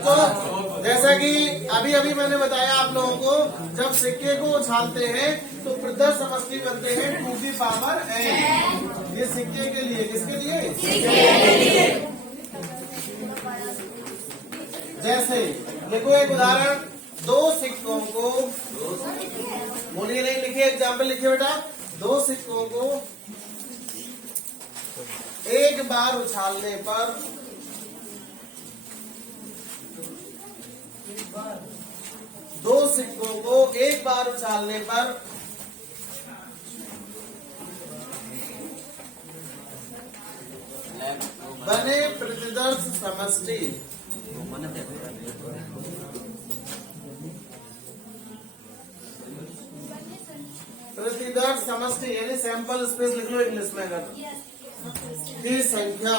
बच्चों जैसा कि अभी अभी मैंने बताया आप लोगों को, जब सिक्के को उछालते हैं तो प्रदर्श समष्टि बनते हैं 2 की पावर n। ये सिक्के के लिए, किसके लिए? सिक्के के लिए। जैसे देखो एक उदाहरण, 2 सिक्कों को, बोलिए नहीं, लिखिए, एग्जाम्पल लिखिए बेटा। 2 सिक्कों को एक बार उछालने पर 2 सिक्कों को एक बार उछालने पर बने प्रतिदर्श समष्टि, प्रतिदर्श समष्टि यानी सैंपल स्पेस लिख लो इंग्लिश में अगर, की संख्या।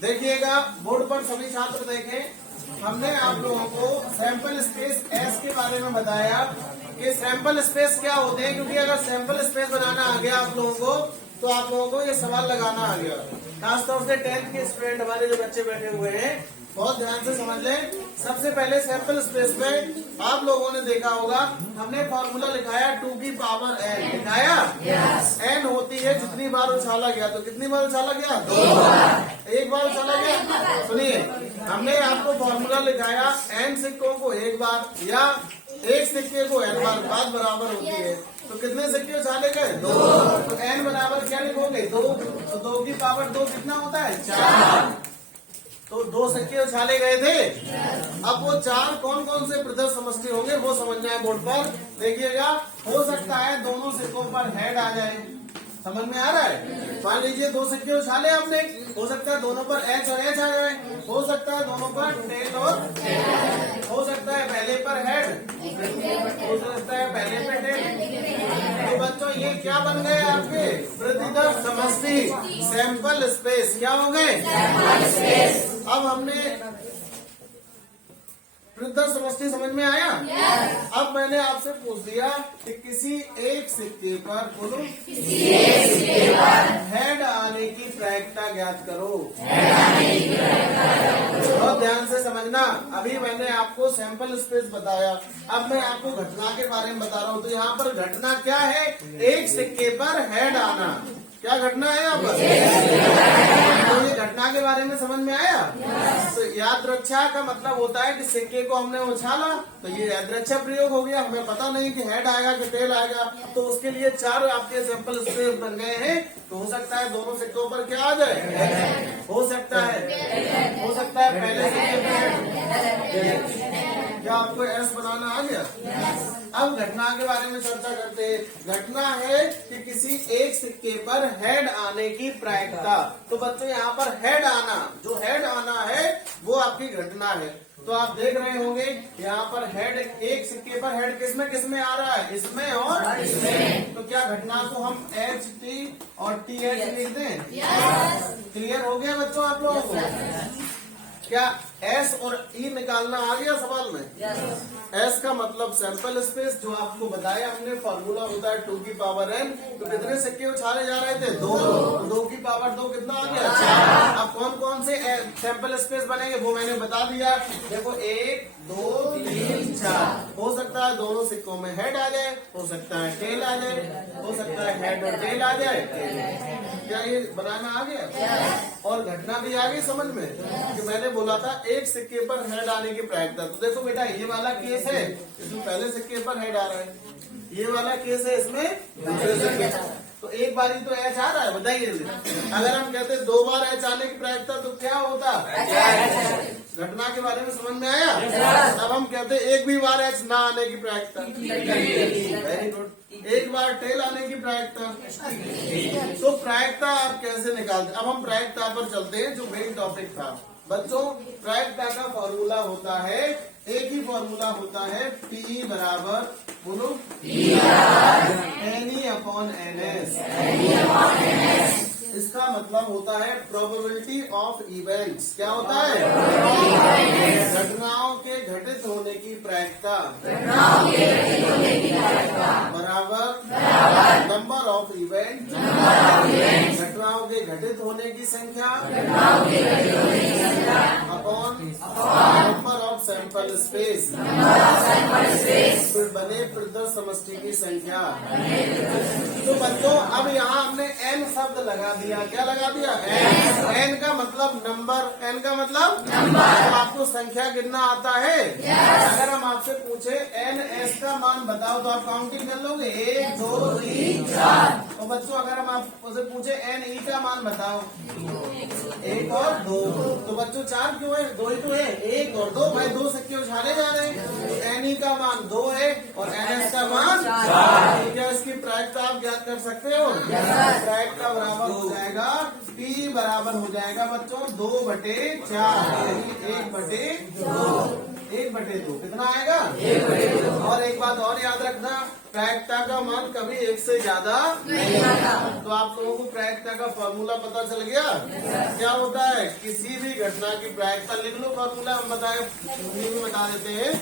देखिएगा बोर्ड पर सभी छात्र देखें, हमने आप लोगों को सैंपल स्पेस एस के बारे में बताया कि सैंपल स्पेस क्या होते हैं, क्योंकि अगर सैंपल स्पेस बनाना आ गया आप लोगों को तो आप लोगों को ये सवाल लगाना आ गया। खासतौर से 10th के स्टूडेंट हमारे जो बच्चे बैठे हुए हैं बहुत ध्यान से समझ लें। सबसे पहले सैंपल स्पेस में आप लोगों ने देखा होगा हमने फॉर्मूला लिखाया 2 की पावर n, लिखाया n होती है जितनी बार उछाला गया। तो कितनी बार उछाला गया? 2 बार। एक बार उछाला गया। सुनिए, हमने आपको फॉर्मूला लिखाया n सिक्कों को एक बार या एक सिक्के को n बार, बात बराबर होती है। तो कितने सिक्के उछाले गए? 2। तो n बराबर क्या लिखोगे? 2। तो 2 की पावर 2 कितना होता है? 4। तो 2 सिक्के उछाले गए थे। अब वो 4 कौन कौन से प्रदर्श समष्टि होंगे वो समझना है बोर्ड पर। देखिएगा, हो सकता है दोनों सिक्कों पर हेड आ जाए, समझ में आ रहा है? मान लीजिए 2 सिक्के उछाले आपने, हो सकता है दोनों पर एच और एच आ जाए, हो सकता है दोनों पर टेल और हो सकता है पहले पर हेड, हो सकता है पहले पे टेल। तो बच्चों ये क्या बन गए आपके? प्रतिदर्श समष्टि, सैंपल स्पेस। क्या हो गए? Sample space. अब हमने प्रतिदर्श समष्टि समझ में आया? अब मैंने आपसे पूछ दिया कि किसी एक सिक्के पर, बोलो, किसी एक सिक्के पर हेड आने की प्रायिकता ज्ञात करो। बहुत ध्यान से समझना। अभी मैंने आपको सैंपल स्पेस बताया, अब मैं आपको घटना के बारे में बता रहा हूँ। तो यहाँ पर घटना क्या है? एक सिक्के पर हेड आना। क्या घटना है यहाँ पर? तो ये घटना के बारे में समझ में आया? तो यादृच्छा का मतलब होता है कि सिक्के को हमने उछाला तो ये यादृच्छा प्रयोग हो गया, हमें पता नहीं कि हेड आएगा कि टेल आएगा। तो उसके लिए 4 आपके सैंपल स्पेस बन गए हैं। तो हो सकता है दोनों सिक्कों पर क्या आ जाए? हो सकता है पहले सिक्के पर। क्या आपको एस बनाना आ गया? अब घटना के बारे में चर्चा करते हैं। घटना है कि किसी एक सिक्के पर हेड आने की प्रायिकता। तो बच्चों यहाँ पर हेड आना, जो हेड आना है वो आपकी घटना है। तो आप देख रहे होंगे यहाँ पर हेड, एक सिक्के पर हेड किसमें किसमें आ रहा है? इसमें और इसमें। तो क्या घटना को हम एच टी और टी एच लिख दें? क्लियर हो गया बच्चों आप लोगों को? क्या एस और ई निकालना आ गया सवाल में? एस का मतलब सैंपल स्पेस, जो आपको बताया हमने, फॉर्मूला होता है 2 की पावर n। तो कितने सिक्के उछाले जा रहे थे? 2। 2 की पावर 2 कितना आ गया? 4। अब कौन कौन से सैंपल स्पेस बनेंगे वो मैंने बता दिया। देखो 1 2 3 4। हो सकता है दोनों सिक्कों में हेड आ जाए, हो सकता है टेल आ जाए, हो सकता है हेड और टेल आ जाए। क्या ये बनाना आ गया? और घटना भी आ गई समझ में कि मैंने बोला था एक सिक्के पर हेड आने की प्रायिकता। तो देखो बेटा, ये वाला केस है, इसमें पहले सिक्के पर हेड आ रहा है। ये वाला केस है, इसमें दूसरे सिक्के। तो एक बार ही तो एच आ रहा है, बताइए जल्दी। अगर हम कहते 2 बार एच आने की प्रायिकता तो क्या होता? घटना के बारे में समझ में आया? अब हम कहते एक भी बार एच ना आने की प्रायिकता। Very good. एक बार टेल आने की प्रायिकता। तो प्रायिकता आप कैसे निकालते? अब हम प्रायिकता पर चलते हैं, जो मेन टॉपिक था। बच्चों, प्रायिकता का फॉर्मूला होता है, एक ही फॉर्मूला होता है, P बराबर, बोलो, P बराबर NE/NS। इसका मतलब होता है प्रोबेबिलिटी ऑफ इवेंट्स। क्या होता है? घटनाओं के घटित होने की प्रायिकता बराबर नंबर ऑफ इवेंट, घटनाओं के घटित होने की संख्या upon number of sample space, फिर बने पृथक समष्टि की संख्या। तो बच्चों अब यहाँ हमने n शब्द लगा दिया। क्या लगा दिया? n का मतलब नंबर, n का मतलब नंबर। तो आपको संख्या गिनना आता है? अगर हम आपसे पूछे n s का मान बताओ तो आप काउंटिंग कर लोगे? 1 2 3 4। तो बच्चों अगर हम आपसे पूछे n e का मान बताओ, 1 और 2, तो बच्चों 4 क्यों है? 2 ही तो है, 1 और 2। भाई 2 सिक्के उछाले जा रहे हैं। तो n e का मान 2 है और n s का मान 4। तो क्या इसकी प्रायिकता आप ज्ञात कर सकते हो? प्रायिकता बराबर हो जाएगा p बराबर हो जाएगा बच्चों 2/4, यानी 1/2। कितना आएगा? 1/2। और एक बात और याद रखना, प्रायिकता का मान कभी 1 से ज्यादा नहीं आता। तो आप लोगों को प्रायिकता का फॉर्मूला पता चल गया? क्या होता है? किसी भी घटना की प्रायिकता लिख लो, फॉर्मूला हम बताए हिंदी में बता देते हैं।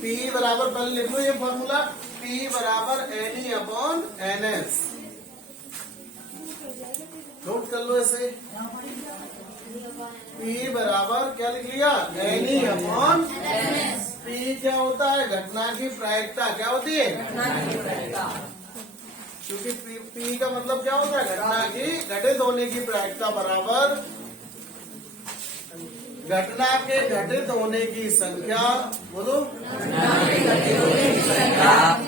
P बराबर, पहले लिख लो ये फॉर्मूला, P बराबर NE/NS। नोट कर लो इसे। P बराबर क्या लिख लिया? NE/NS। P क्या होता है? घटना की प्रायिकता। क्या होती है? क्योंकि P का मतलब क्या होता है? घटना की घटित होने की प्रायिकता बराबर घटना के घटित होने की संख्या, बोलो,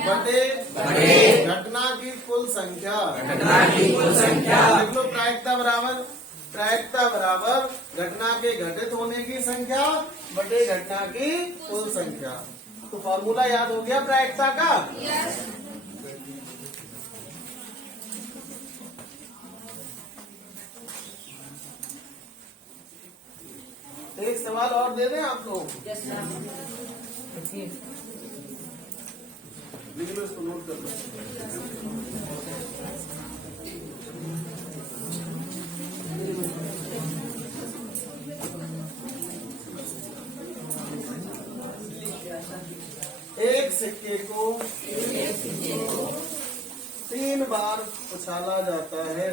बटे घटना की कुल संख्या। लिख लो प्रायिकता बराबर घटना के घटित होने की संख्या बटे घटना की कुल संख्या। तो फॉर्मूला याद हो गया प्रायिकता का? एक सवाल और दे दें आप लोग? लिख लो, इसको नोट कर लो। एक सिक्के को 3 बार उछाला जाता है।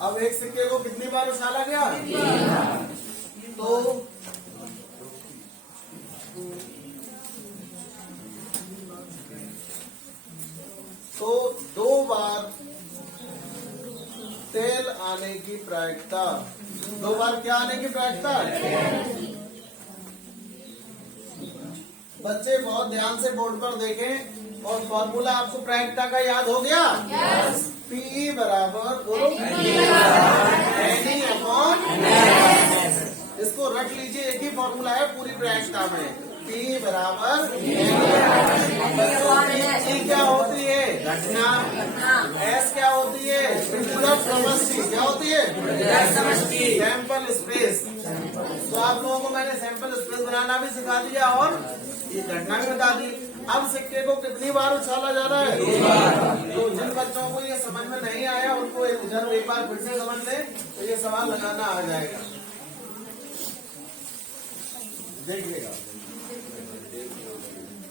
अब एक सिक्के को कितनी बार उछाला गया? तो 2 बार तेल आने की प्रायिकता, 2 बार क्या आने की प्रायिकता? बच्चे बहुत ध्यान से बोर्ड पर देखें और फॉर्मूला आपको प्रायिकता का याद हो गया? P बराबर, बोलो, NE/NS। इसको रख लीजिए, एक ही फॉर्मूला है पूरी प्रायिकता में। P बराबर P क्या होती है? घटना। S क्या होती है? पृथक समष्टि। क्या होती है? Sample space. तो आप लोगों को मैंने सैंपल स्पेस बनाना भी सिखा दिया और ये घटना भी बता दी। अब सिक्के को कितनी बार उछाला जा रहा है? 2 बार। तो जिन बच्चों को ये समझ में नहीं आया उनको इधर एक बार फिर से समझ लें तो ये सवाल लगाना आ जाएगा। देखिएगा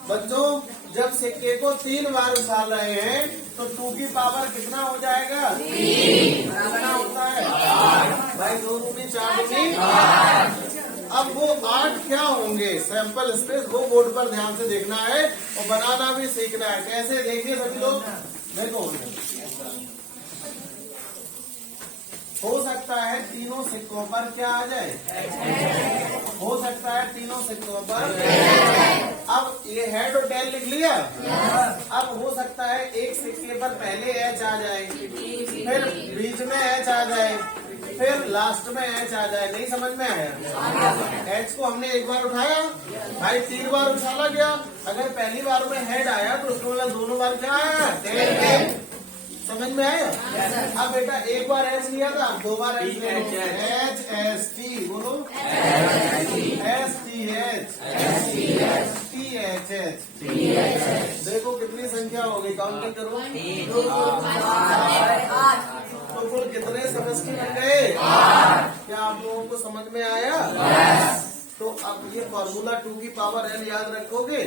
बच्चों, जब सिक्के को 3 बार उछाल रहे हैं तो 2 की पावर कितना हो जाएगा? 3। कितना होता है? 8। भाई 2 दूनी 4 दूनी। अब वो 8 क्या होंगे? सैंपल स्पेस, वो बोर्ड पर ध्यान से देखना है और बनाना भी सीखना है। कैसे? देखिए सभी लोग, देखो, हो सकता है तीनों सिक्कों पर क्या आ जाए? हो सकता है तीनों सिक्कों पर। अब ये हेड और टेल लिख लिया। अब हो सकता है एक सिक्के पर पहले H आ जाए, फिर बीच में H आ जाए, फिर लास्ट में H आ जाए। नहीं समझ में आया? H को हमने एक बार उठाया, भाई 3 बार उछाला गया। अगर पहली बार में हेड आया तो उसको मतलब दोनों बार क्या आया? टेल। समझ में आया? अब बेटा एक बार एच लिया था, दो बार एच ले लो। एच एस टी बोलो, S T H T H H. देखो कितनी संख्या हो गई, काउंटिंग करो। तो कुल कितने समष्टि बन गए? क्या आप लोगों को समझ में आया? तो अब ये फॉर्मूला 2 की पावर n याद रखोगे।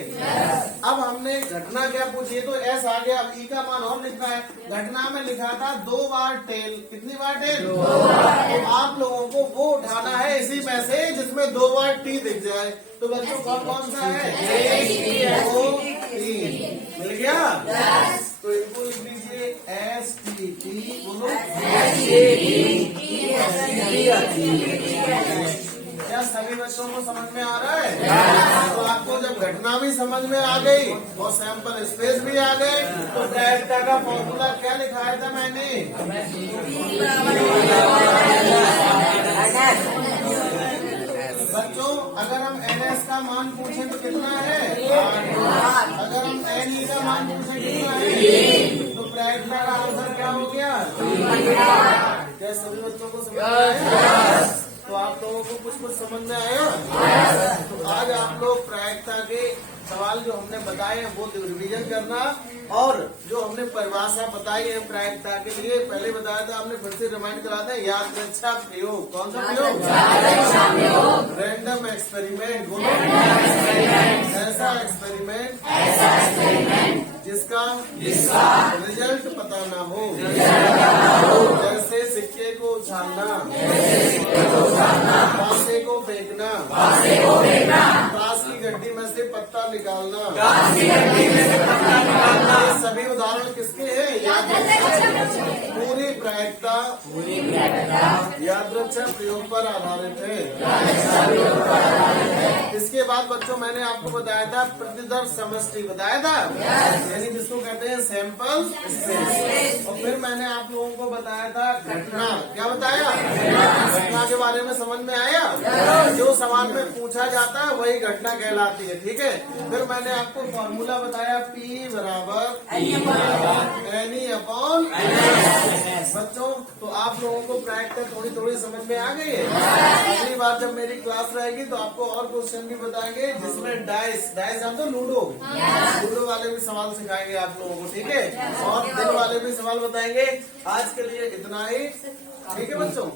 अब हमने घटना क्या पूछी, तो एस आ गया। अब ई का मान और लिखना है। घटना में लिखा था 2 बार टेल, कितनी बार टेल? तो आप लोगों को वो उठाना है इसी में से जिसमें 2 बार टी दिख जाए। तो बच्चों कौन कौन सा है? 1, 2, 3 मिल गया। तो इनको लिख लीजिए एस टी टी बोलो। क्या सभी बच्चों को समझ में आ रहा है? तो आपको जब घटना भी समझ में आ गई और सैंपल स्पेस भी आ गए, तो प्रायिकता का फॉर्मूला क्या लिखाया था मैंने? बच्चों अगर हम NS का मान पूछें तो कितना है? 8। अगर हम NE का मान पूछें कितना है? तो प्रायिकता का आंसर क्या हो गया? क्या सभी बच्चों को समझ में आया? तो आप लोगों को कुछ समझ में आया? तो आज आप लोग प्रायिकता के सवाल जो हमने बताए हैं वो रिवीजन करना, और जो हमने परिभाषा बताई है प्रायिकता के लिए, पहले बताया था हमने, फिर से रिमाइंड कराते हैं। यादृच्छा प्रयोग, कौन सा प्रयोग? रैंडम एक्सपेरिमेंट बोलो। ऐसा एक्सपेरिमेंट जिसका रिजल्ट पता ना हो। जैसे सिक्के को उछालना, पासे को फेंकना, ताश की गड्डी में से पत्ता निकालना। ये सभी उदाहरण किसके हैं? पूरी प्रायिकता यादृच्छा प्रयोग पर आधारित है। इसके बाद बच्चों मैंने आपको बताया था प्रतिदर्श समष्टि, बताया था, यानी जिसको कहते हैं सैंपल स्पेस। और फिर मैंने आप लोगों को बताया था घटना। क्या बताया? घटना के बारे में समझ में आया? जो सवाल में पूछा जाता है वही घटना कहलाती है, ठीक है। फिर मैंने आपको फॉर्मूला बताया P बराबर NE अपॉन। बच्चों तो आप लोगों को प्रायिकता थोड़ी थोड़ी समझ में आ गई है। अगली बार जब मेरी क्लास रहेगी तो आपको और क्वेश्चन भी बताएंगे जिसमें डाइस हम तो लूडो वाले भी सवाल सिखाएंगे आप लोगों को, ठीक है। और दिल वाले भी सवाल बताएंगे। आज के लिए इतना ही, ठीक है बच्चों।